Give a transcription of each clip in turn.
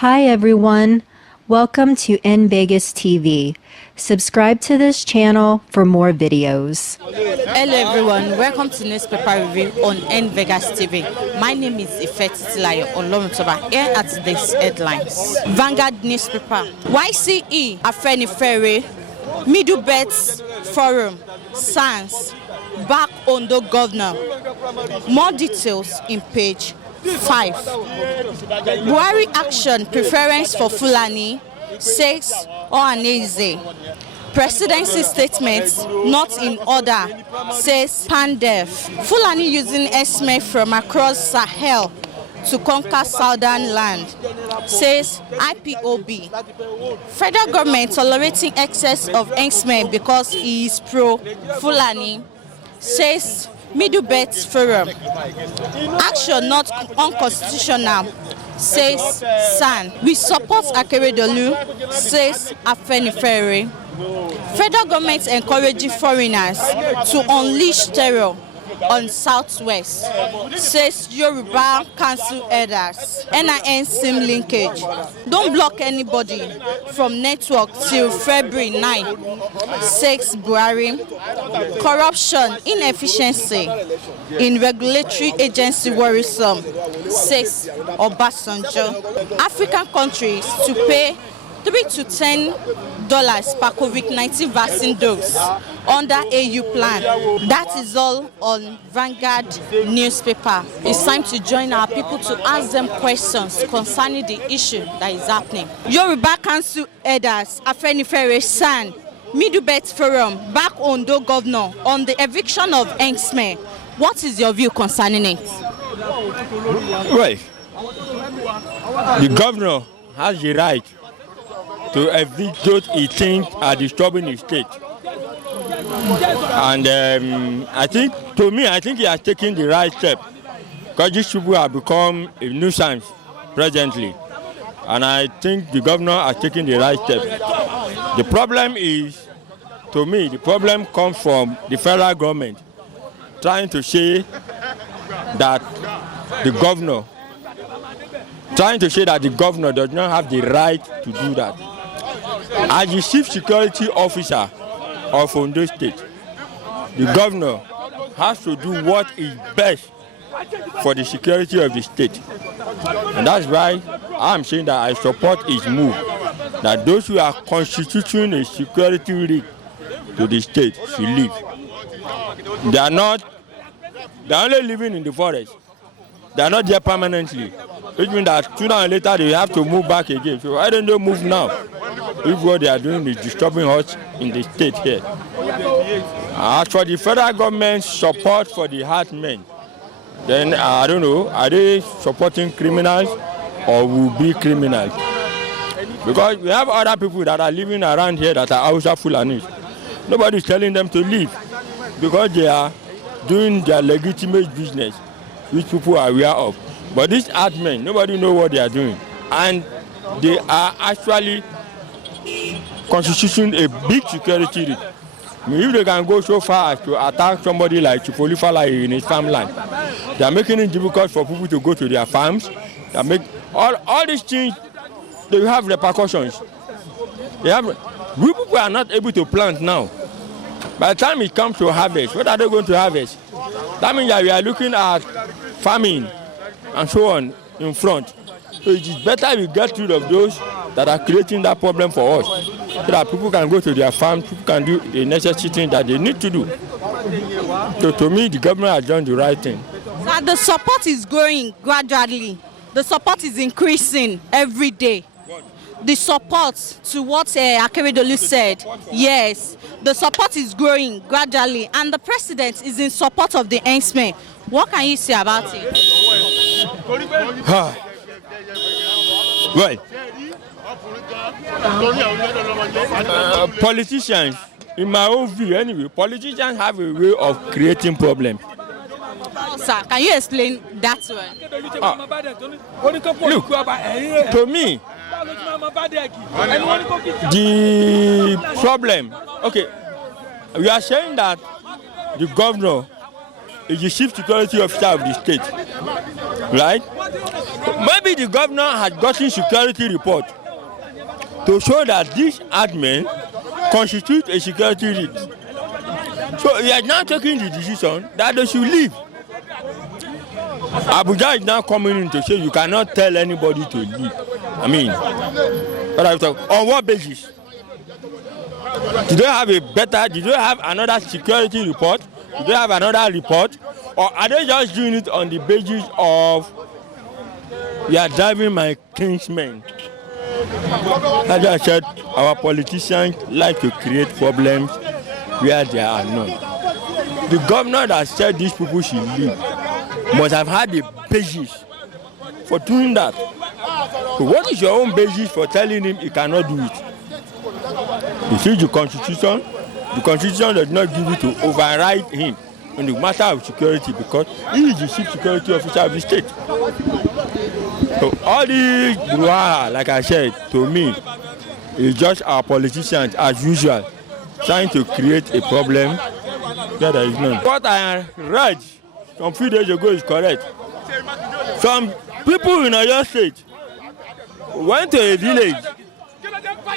Hi everyone, welcome to In Vegas TV. Subscribe to this channel for more videos. Hello everyone, welcome to Newspaper Review on N Vegas TV. My name is Afenifere on here at today's headlines. Vanguard newspaper, YCE Afenifere, Middle Belt Forum, SANS, back Ondo governor. More details in page 5. Buhari action preference for Fulani, says Ohaneze. Presidency statement not in order, says Pandef. Fulani using Esme from across Sahel to conquer southern land, says IPOB. Federal government tolerating excess of Esme because he is pro-Fulani, says Middle Belt Forum. Action not unconstitutional, says SAN. We support Akeredolu, says Afenifere. Federal government encouraging foreigners to unleash terror on Southwest, says Yoruba Council elders. NIN SIM linkage. Don't block anybody from network till February 9, says Buhari. Corruption, inefficiency in regulatory agency worrisome, says Obasanjo. African countries to pay $3 to $10 per COVID-19 vaccine dose under AU plan. That is all on Vanguard newspaper. It's time to join our people to ask them questions concerning the issue that is happening. Yoruba Council elders, Afenifere, SAN, Middle Belt Forum, back Ondo governor on the eviction of Esme. What is your view concerning it? Well, the governor has the right to evict those he thinks are disturbing the state. And I think he has taken the right step, because these people have become a nuisance presently. And I think the governor has taken the right step. The problem is, to me, the problem comes from the federal government trying to say that the governor does not have the right to do that. As the chief security officer of Ondo State, the governor has to do what is best for the security of the state. And that's why I'm saying that I support his move, that those who are constituting a security risk to the state should leave. They're only living in the forest. They're not there permanently, which means that sooner or later they have to move back again. So why don't they move now, if what they are doing is disturbing us in the state here? As for the federal government's support for the herdsmen, then I don't know, are they supporting criminals or will be criminals? Because we have other people that are living around here that are Hausa Fulanis. Nobody is telling them to leave because they are doing their legitimate business, which people are aware of. But these herdsmen, nobody knows what they are doing. And they are actually constituting a big security risk. I mean, if they can go so far as to attack somebody like Chipolifala in his farmland, they are making it difficult for people to go to their farms. They make all these things, they have repercussions. We people are not able to plant now. By the time it comes to harvest, what are they going to harvest? That means that we are looking at famine and so on in front. So it is better we get rid of those that are creating that problem for us, so that people can go to their farms, people can do the necessary things that they need to do. So to me, the government has done the right thing. So the support is growing gradually. The support is increasing every day. The support to what Akeredolu said, yes, the support is growing gradually, and the president is in support of the Esme. What can you say about it? Well, politicians, in my own view anyway, politicians have a way of creating problems. Sir, can you explain that one? Look, to me, the problem, okay, we are saying that the governor is the chief security officer of the state, right? Maybe the governor had gotten security report to show that these admin constitute a security risk. So he has now taken the decision that they should leave. Abuja is now coming in to say you cannot tell anybody to leave. I mean, on what basis? Do they have do they have another security report? Do they have another report? Or are they just doing it on the basis of you are driving my kinsmen? As I said, our politicians like to create problems where there are none. The governor that said these people should leave must have had a basis for doing that. So what is your own basis for telling him he cannot do it? It is the constitution. The constitution does not give you to override him in the matter of security because he is the chief security officer of the state. So all these brouhaha, like I said, to me, is just our politicians as usual trying to create a problem that there is none. What I read some few days ago is correct. Some people in Ondo State went to a village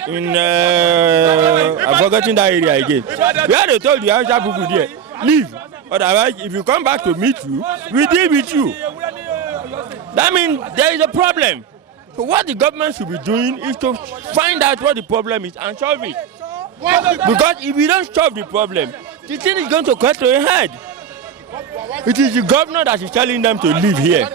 in I've forgotten that area again. Where they told the Hausa people there, leave. Otherwise, if you come back to meet you, we deal with you. That means there is a problem. So what the government should be doing is to find out what the problem is and solve it. Because if you don't solve the problem, the thing is going to cut to a head. It is the governor that is telling them to live here.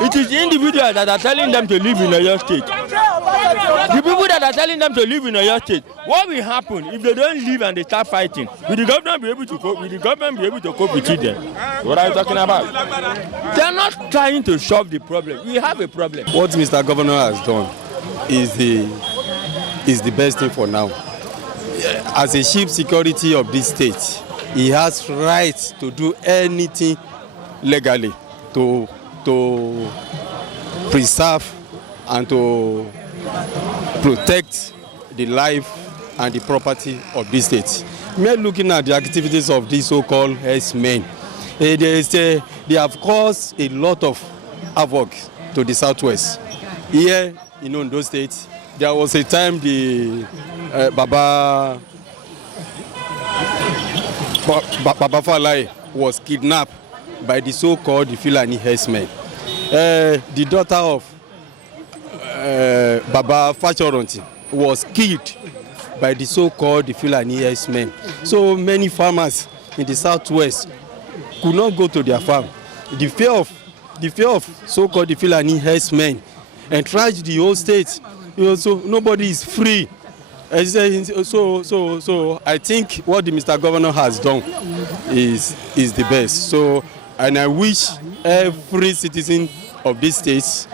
It is the individuals that are telling them to live in Ondo State. The people that are telling them to live in Ondo State, what will happen if they don't leave and they start fighting? Will the government be able to cope? Will the government be able to cope with it then? What are you talking about? They are not trying to solve the problem. We have a problem. What Mr. Governor has done is the best thing for now. As a chief security of this state, he has rights to do anything legally to preserve and to protect the life and the property of this state. We are looking at the activities of these so-called herdsmen. They have caused a lot of havoc to the southwest. Here in Ondo State, there was a time the Baba Falai was kidnapped by the so-called Fulani herdsmen. The daughter of Baba Fachoronti was killed by the so-called Fulani herdsmen. So many farmers in the southwest could not go to their farm. The fear of so-called Fulani herdsmen entrashed the whole state. So nobody is free. So I think what the Mr. Governor has done is the best. So, and I wish every citizen of this state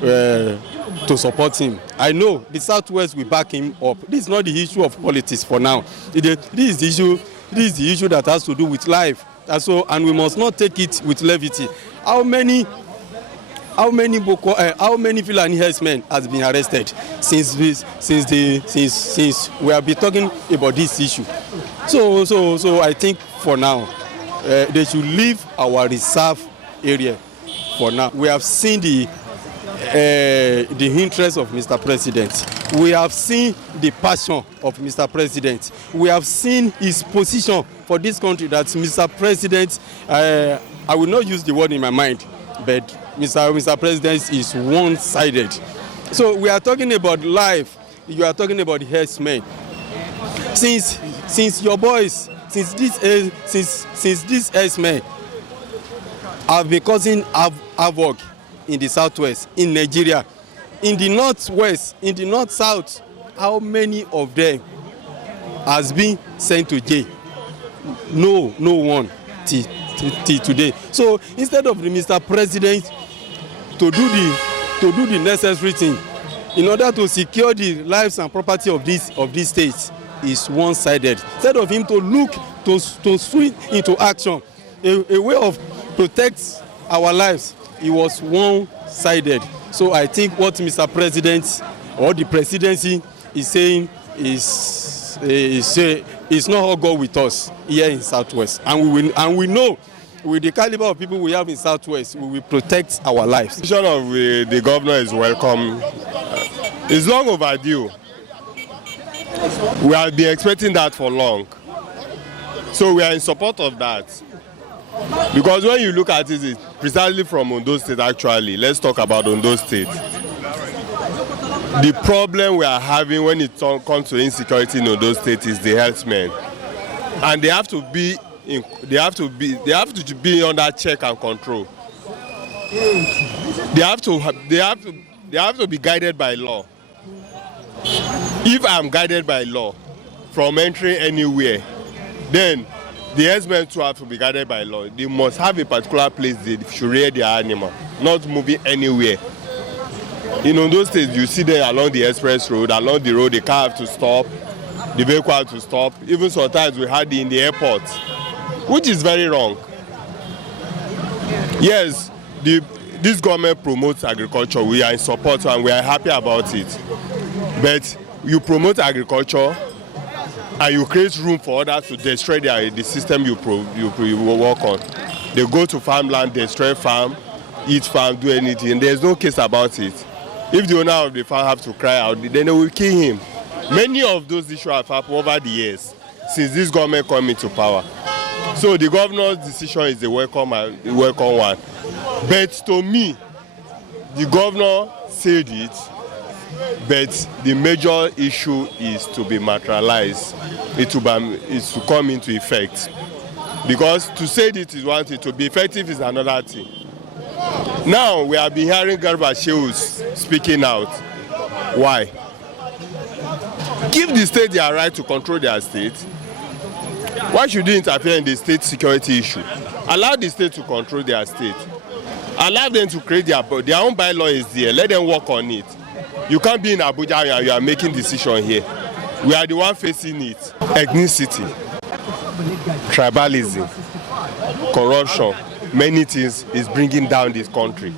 to support him. I know the Southwest will back him up. This is not the issue of politics for now. This is the issue that has to do with life. And we must not take it with levity. How many Fulani herdsmen has been arrested since we have been talking about this issue? So I think for now they should leave our reserve area. For now, we have seen the interest of Mr. President. We have seen the passion of Mr. President. We have seen his position for this country. That Mr. President, I will not use the word in my mind, but Mr. President is one-sided. So we are talking about life. You are talking about herdsmen. Since your boys, since these herdsmen have been causing havoc in the southwest, in Nigeria, in the northwest, in the north-south, how many of them has been sent to jail? No one till today. So instead of the Mr. President to do the necessary thing in order to secure the lives and property of this state, is one-sided. Instead of him to look to swing into action, a way of protect our lives, he was one-sided. So I think what Mr. President or the presidency is saying is not all go with us here in Southwest, and we know with the caliber of people we have in Southwest, we will protect our lives. The decision of the governor is welcome. It's long overdue. We have been expecting that for long. So we are in support of that. Because when you look at it, it's precisely from Ondo State actually. Let's talk about Ondo State. The problem we are having when it comes to insecurity in Ondo State is the herdsmen. And they have to be under check and control. They have to be guided by law. If I'm guided by law from entering anywhere, then the herdsmen too have to be guided by law. They must have a particular place they should rear their animal, not moving anywhere. In Ondo State, you see them along the express road, along the road, the car have to stop, the vehicle have to stop. Even sometimes we had it in the airport, which is very wrong. Yes, this government promotes agriculture. We are in support and we are happy about it. But you promote agriculture and you create room for others to destroy the system you work on. They go to farmland, destroy farm, eat farm, do anything. There's no case about it. If the owner of the farm have to cry out, then they will kill him. Many of those issues have happened over the years since this government came into power. So the governor's decision is a welcome one. But to me, the governor said it, but the major issue is to be materialized. It's to come into effect. Because to say it is one thing, to be effective is another thing. Now we have been hearing Garba Shehu speaking out. Why? Give the state their right to control their state. Why should you interfere in the state security issue? Allow the state to control their state. Allow them to create their own bylaw is there. Let them work on it. You can't be in Abuja and you are making decision here. We are the one facing it. Ethnicity, tribalism, corruption, many things is bringing down this country.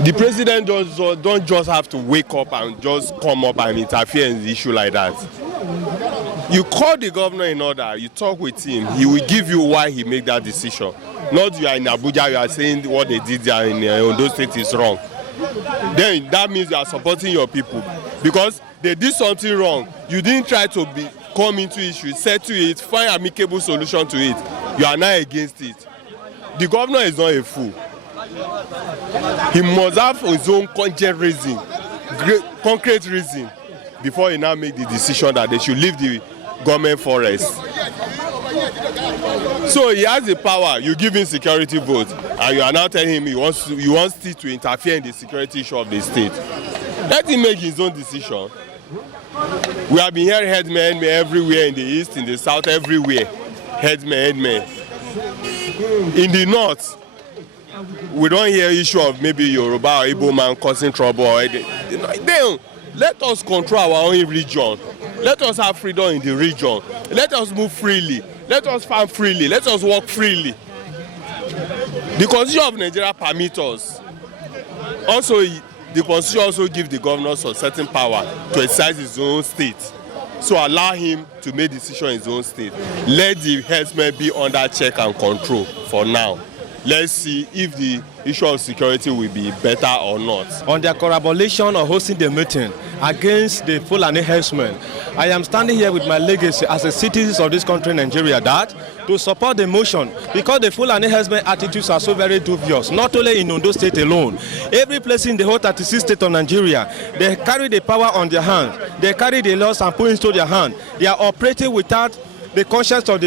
The president don't just have to wake up and just come up and interfere in the issue like that. You call the governor in order, you talk with him, he will give you why he made that decision. Not you are in Abuja, you are saying what they did there in Ondo State is wrong. Then that means you are supporting your people. Because they did something wrong, you didn't try to come into issue, settle it, find an amicable solution to it. You are now against it. The governor is not a fool. He must have his own concrete reason before he now make the decision that they should leave the government forest. So he has the power. You give him security vote, and you are now telling him you want state to interfere in the security issue of the state. Let him make his own decision. We have been hearing headmen everywhere in the east, in the south, everywhere. Headmen. In the north, we don't hear issue of maybe Yoruba or Igbo man causing trouble or anything. Then let us control our own region. Let us have freedom in the region. Let us move freely. Let us farm freely. Let us work freely. The Constitution of Nigeria permits us. Also, the Constitution also gives the governor some certain power to exercise his own state. So allow him to make decisions in his own state. Let the herdsmen be under check and control for now. Let's see if the issue of security will be better or not. On their collaboration or hosting the meeting against the Fulani herdsmen, I am standing here with my legacy as a citizen of this country, Nigeria, that to support the motion because the Fulani herdsmen attitudes are so very dubious, not only in Ondo State alone. Every place in the whole 36 states of Nigeria, they carry the power on their hands. They carry the laws and put into their hand. They are operating without the conscience of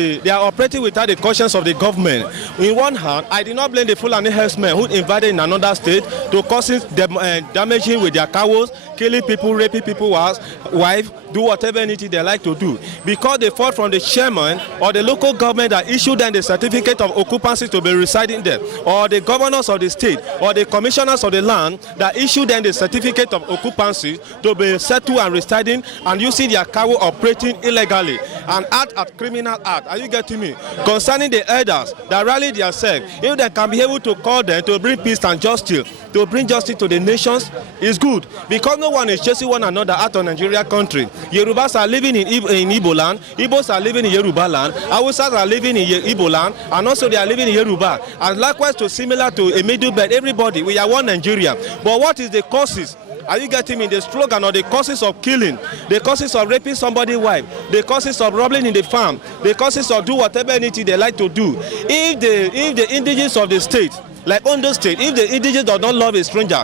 the government. In one hand, I did not blame the Fulani herdsmen who invaded in another state to causing damaging with their cows, killing people, raping people's wives, do whatever anything they like to do. Because they fought from the chairman or the local government that issued them the certificate of occupancy to be residing there, or the governors of the state, or the commissioners of the land that issued them the certificate of occupancy to be settled and residing and using their cow operating illegally and act criminal act. Are you getting me? Concerning the elders that rally themselves, if they can be able to call them to bring peace and justice, to bring justice to the nations, is good. Because no one is chasing one another out of Nigeria country. Yorubas are living in Igbo land, Igbos are living in Yoruba land, Hausas are living in Igbo land, and also they are living in Yoruba. And likewise, to similar to a middle belt, everybody, we are one Nigeria. But what is the causes? Are you getting me? The slogan or the causes of killing, the causes of raping somebody's wife, the causes of robbing in the farm, the causes of do whatever anything they like to do. If the indigenous of the state, like Ondo State, if the indigenous do not love a stranger,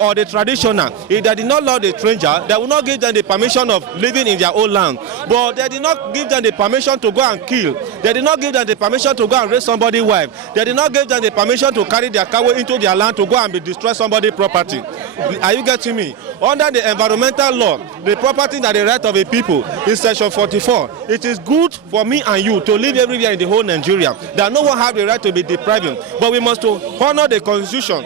or the traditional, if they did not love the stranger, they will not give them the permission of living in their own land. But they did not give them the permission to go and kill. They did not give them the permission to go and rape somebody's wife. They did not give them the permission to carry their cow into their land to go and destroy somebody's property. Are you getting me? Under the environmental law, the property and the right of a people in section 44, it is good for me and you to live everywhere in the whole Nigeria. That no one has the right to be depriving. But we must honor the constitution.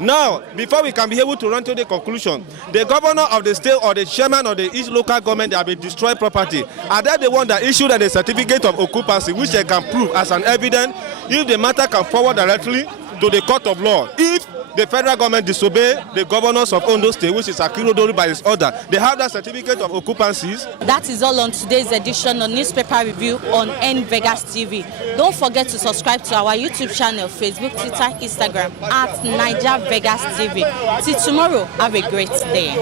Now, before we can be able to run to the conclusion, the governor of the state or the chairman of each local government that will destroy property, are they the one that issued a certificate of occupancy which they can prove as an evidence if the matter can forward directly to the court of law? If the federal government disobey the governors of Ondo State, which is Akinrodolu by his order, they have that certificate of occupancies. That is all on today's edition of Newspaper Review on N Vegas TV. Don't forget to subscribe to our YouTube channel, Facebook, Twitter, Instagram at Niger Vegas TV. Till tomorrow, have a great day.